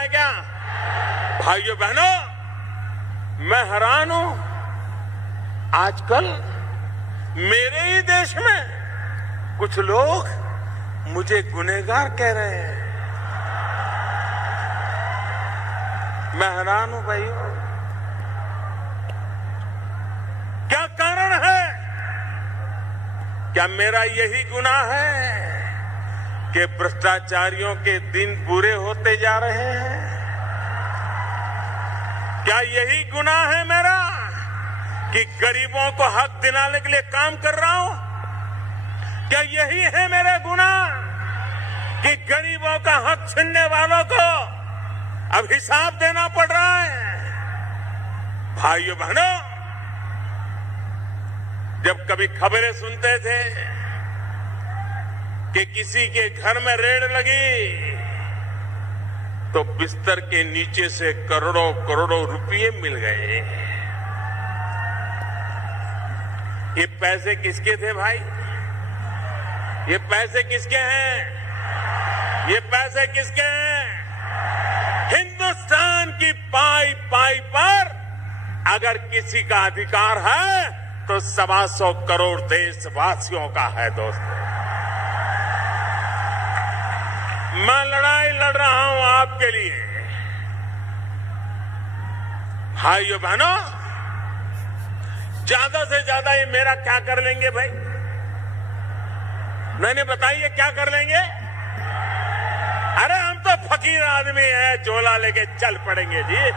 है क्या? भाइयों बहनों, मैं हैरान हूं, आजकल मेरे ही देश में कुछ लोग मुझे गुनहगार कह रहे हैं। मैं हैरान हूं भाइयों, क्या कारण है? क्या मेरा यही गुनाह है कि भ्रष्टाचारियों के दिन बुरे होते जा रहे हैं? क्या यही गुनाह है मेरा कि गरीबों को हक दिलाने के लिए काम कर रहा हूं? क्या यही है मेरा गुनाह कि गरीबों का हक छीनने वालों को अब हिसाब देना पड़ रहा है? भाइयों बहनों, जब कभी खबरें सुनते थे कि किसी के घर में रेड लगी तो बिस्तर के नीचे से करोड़ों करोड़ों रुपये मिल गए। ये पैसे किसके थे भाई? ये पैसे किसके हैं? ये पैसे किसके हैं? हिंदुस्तान की पाई पाई पर अगर किसी का अधिकार है तो 125 करोड़ देशवासियों का है। दोस्तों, मैं लड़ाई लड़ रहा हूं आपके लिए। भाइयों बहनों, ज्यादा से ज्यादा ये मेरा क्या कर लेंगे भाई? मैंने बताइए क्या कर लेंगे? अरे हम तो फकीर आदमी हैं, झोला लेके चल पड़ेंगे जी।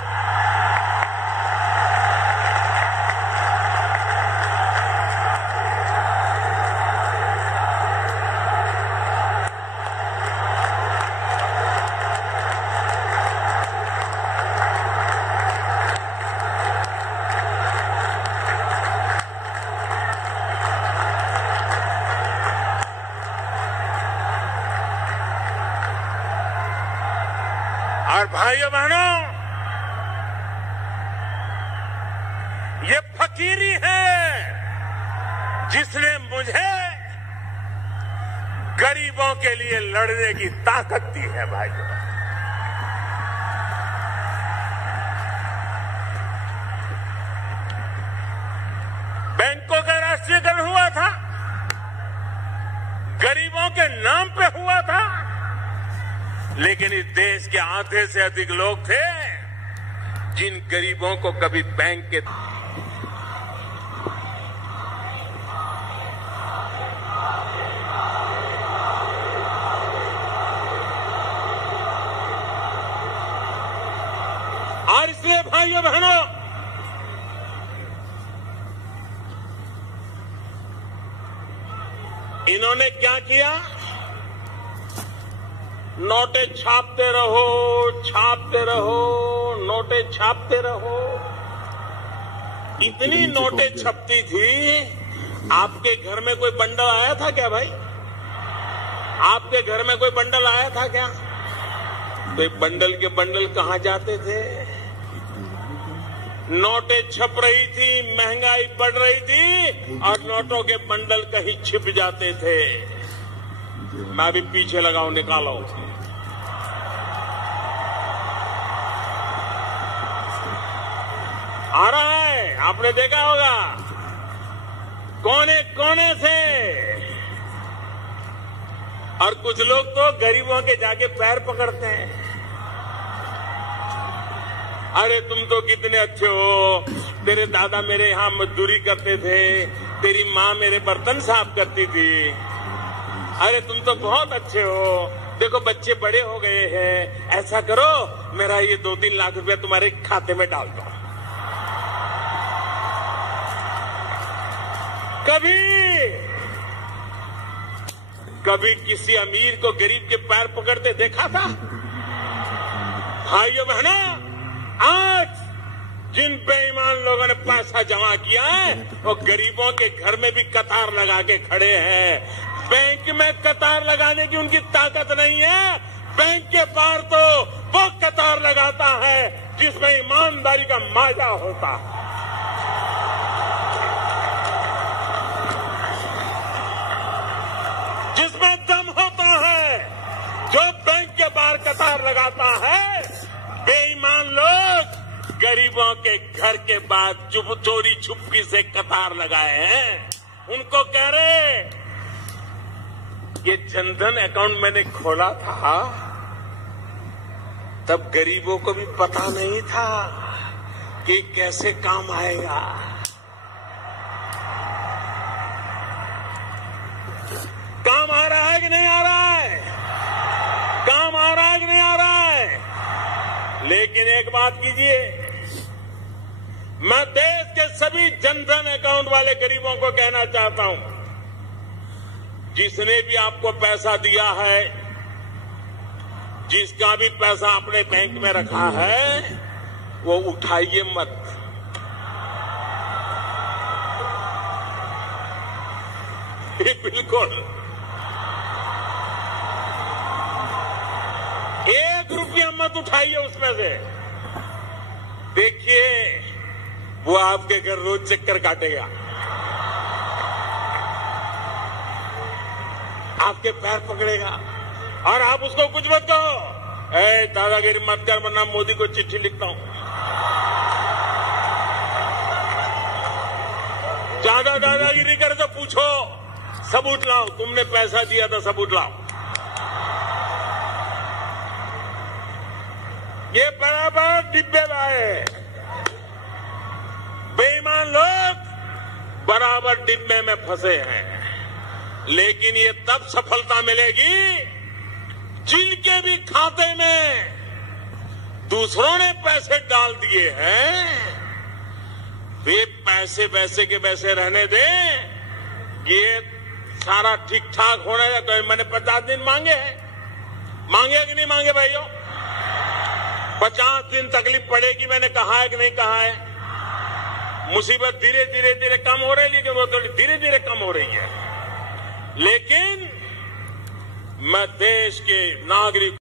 और भाइयों बहनों, ये फकीरी है जिसने मुझे गरीबों के लिए लड़ने की ताकत दी है। भाइयों, बैंकों का राष्ट्रीयकरण हुआ था, गरीबों के नाम पे हुआ था, लेकिन इस देश के आधे से अधिक लोग थे जिन गरीबों को कभी बैंक के और इसलिए भाइयों बहनों, इन्होंने क्या किया? नोटे छापते रहो, छापते रहो, नोटे छापते रहो। इतनी नोटे छपती थी, आपके घर में कोई बंडल आया था क्या भाई? आपके घर में कोई बंडल आया था क्या? तो ये बंडल के बंडल कहां जाते थे? नोटें छप रही थी, महंगाई बढ़ रही थी और नोटों के बंडल कहीं छिप जाते थे। मैं भी पीछे लगाऊं, निकालो। आ रहा है, आपने देखा होगा, कोने कोने से। और कुछ लोग तो गरीबों के जाके पैर पकड़ते हैं। अरे तुम तो कितने अच्छे हो, तेरे दादा मेरे यहां मजदूरी करते थे, तेरी माँ मेरे बर्तन साफ करती थी। अरे तुम तो बहुत अच्छे हो, देखो बच्चे बड़े हो गए हैं, ऐसा करो मेरा ये 2-3 लाख रुपया तुम्हारे खाते में डाल दो। कभी किसी अमीर को गरीब के पैर पकड़ते देखा था? भाइयों बहनों, आज जिन बेईमान लोगों ने पैसा जमा किया है वो गरीबों के घर में भी कतार लगा के खड़े हैं। बैंक में कतार लगाने की उनकी ताकत नहीं है। बैंक के पार तो वो कतार लगाता है जिसमें ईमानदारी का माजा होता है। जिसमें दम होता है। जो बैंक के बाहर कतार लगाता है गरीबों के घर के बाद चोरी छुपकी से कतार लगाए हैं, उनको कह रहे ये जनधन अकाउंट मैंने खोला था तब गरीबों को भी पता नहीं था कि कैसे काम आएगा। काम आ रहा है कि नहीं आ रहा है? काम आ रहा है कि नहीं आ रहा है? लेकिन एक बात कीजिए, मैं देश के सभी जनधन अकाउंट वाले गरीबों को कहना चाहता हूं, जिसने भी आपको पैसा दिया है, जिसका भी पैसा अपने बैंक में रखा है, वो उठाइए मत। बिल्कुल 1 रुपया मत उठाइए उसमें से। देखिए वो आपके घर रोज चक्कर काटेगा, आपके पैर पकड़ेगा और आप उसको कुछ मत कहो, दादागिरी मत कर वरना मोदी को चिट्ठी लिखता हूं। ज्यादा दादागिरी करे तो पूछो, सबूत लाओ, तुमने पैसा दिया था सबूत लाओ। ये बराबर डिब्बे लाए, बेईमान लोग बराबर डिब्बे में फंसे हैं। लेकिन ये तब सफलता मिलेगी जिनके भी खाते में दूसरों ने पैसे डाल दिए हैं, वे पैसे वैसे के वैसे रहने दें। ये सारा ठीक ठाक होने का तो मैंने 50 दिन मांगे हैं, मांगे कि नहीं मांगे भाइयों? 50 दिन तकलीफ पड़ेगी, मैंने कहा है कि नहीं कहा है? मुसीबत धीरे धीरे धीरे कम हो रही है, लेकिन वो थोड़ी धीरे धीरे कम हो रही है। लेकिन मैं देश के नागरिक